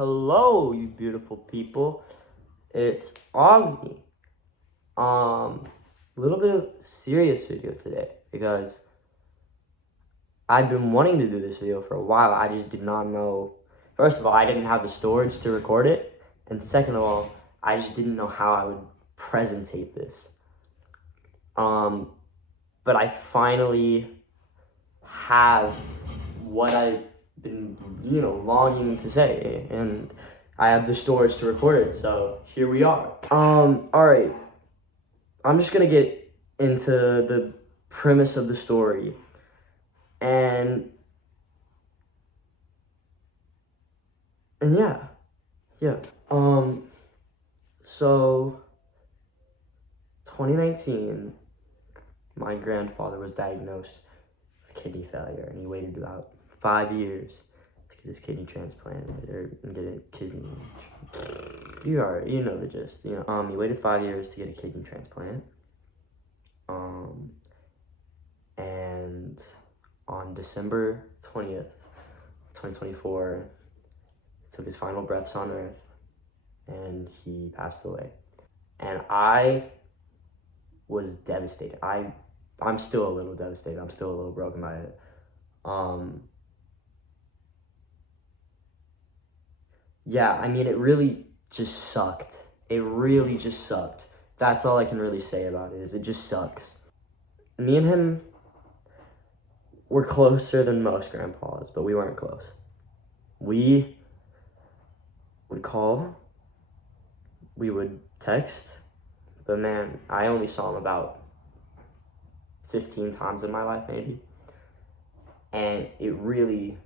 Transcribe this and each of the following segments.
Hello, you beautiful people. It's Augie. A little bit of serious video today because I've been wanting to do this video for a while. I just did not know. First of all, I didn't have the storage to record it, and second of all, I just didn't know how I would presentate this. But I finally have what I've been, longing to say, and I have the storage to record it, so here we are. All right. I'm just gonna get into the premise of the story, and yeah. So 2019, my grandfather was diagnosed with kidney failure, and he waited about 5 years to get his kidney transplanted or get a kidney. You know the gist. He waited 5 years to get a kidney transplant. And on December 20th, 2024, he took his final breaths on earth, and he passed away. And I was devastated. I'm still a little devastated. I'm still a little broken by it. It really just sucked. It really just sucked. That's all I can really say about it, is it just sucks. Me and him were closer than most grandpas, but we weren't close. We would call, we would text, but man, I only saw him about 15 times in my life, maybe. And it really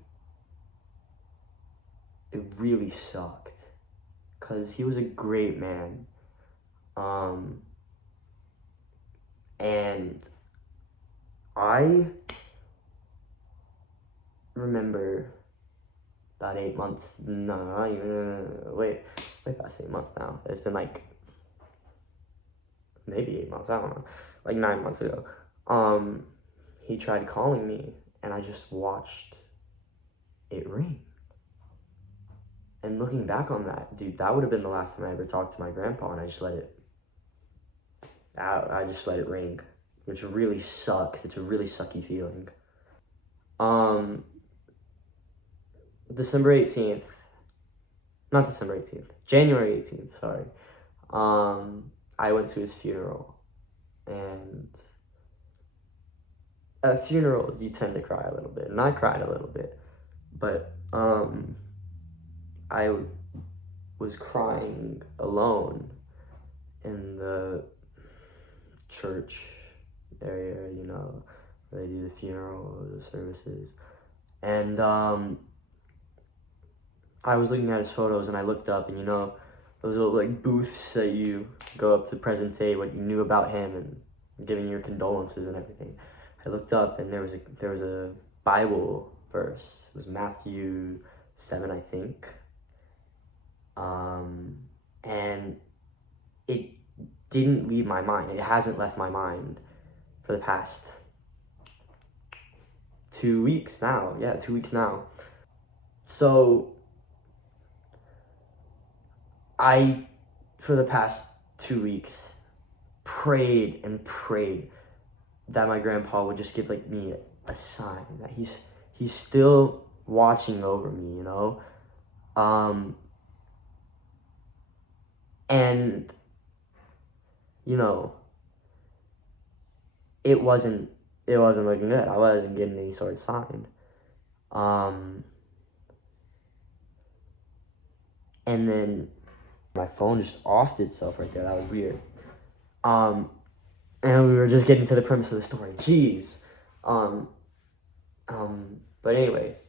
sucked, because he was a great man. And I remember about 8 months, not even, way past 8 months now. It's been like, maybe 8 months, I don't know, like 9 months ago. He tried calling me, and I just watched it ring. And looking back on that, dude, that would have been the last time I ever talked to my grandpa, and I just let it ring, which really sucks. It's a really sucky feeling. January 18th, sorry. I went to his funeral, and at funerals, you tend to cry a little bit, and I cried a little bit, but, I was crying alone in the church area, where they do the funeral, the services. And I was looking at his photos, and I looked up, and those little like booths that you go up to presentate what you knew about him and giving your condolences and everything. I looked up, and there was a Bible verse. It was Matthew 7, I think. And it didn't leave my mind. It hasn't left my mind for the past 2 weeks now. Yeah, 2 weeks now. So I, for the past 2 weeks, prayed and prayed that my grandpa would just give me a sign that he's still watching over me, and it wasn't looking good. I wasn't getting any sort of sign. And then my phone just offed itself right there. That was weird. And we were just getting to the premise of the story. Jeez. But anyways,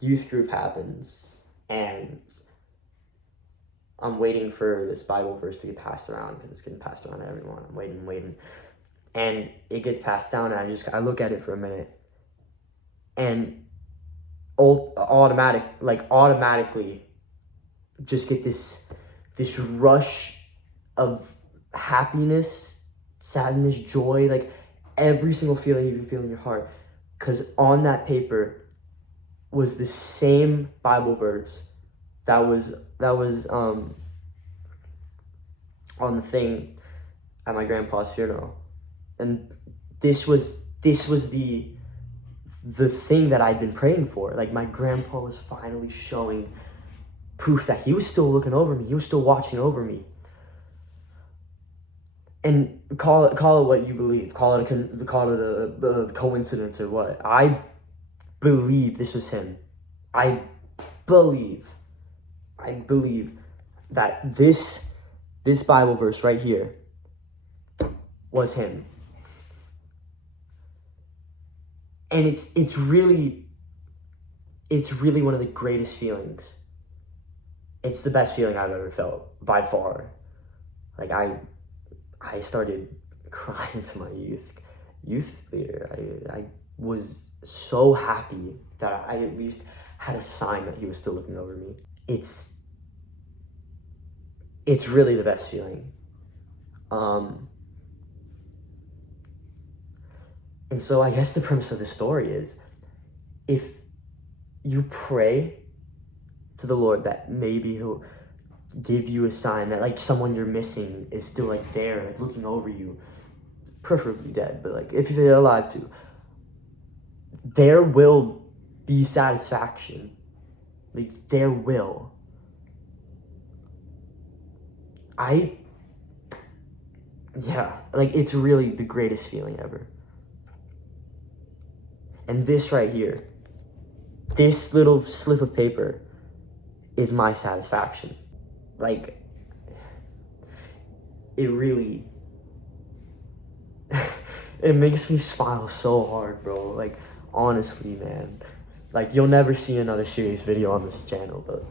youth group happens, and I'm waiting for this Bible verse to get passed around, because it's getting passed around to everyone. I'm waiting. And it gets passed down, and I look at it for a minute, and automatically just get this rush of happiness, sadness, joy, like every single feeling you can feel in your heart. Because on that paper was the same Bible verse that was on the thing at my grandpa's funeral. And this was the thing that I'd been praying for. Like, my grandpa was finally showing proof that he was still looking over me. He was still watching over me. And call it what you believe. Call it a coincidence or what. I believe this was him. I believe that this Bible verse right here was him. And it's really one of the greatest feelings. It's the best feeling I've ever felt, by far. Like, I started crying to my youth leader. I was so happy that I at least had a sign that he was still looking over me. It's really the best feeling. And so I guess the premise of the story is, if you pray to the Lord that maybe he'll give you a sign that, like, someone you're missing is still, like, there, like, looking over you, preferably dead, but, like, if they're alive too, there will be satisfaction. Like, there will. Like, it's really the greatest feeling ever. And this right here, this little slip of paper is my satisfaction. Like, it really, it makes me smile so hard, bro. Like, honestly, man. Like, you'll never see another serious video on this channel, but,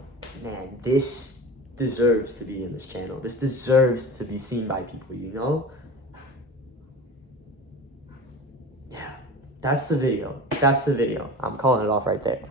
man, this deserves to be in this channel. This deserves to be seen by people, you know? Yeah, that's the video. I'm calling it off right there.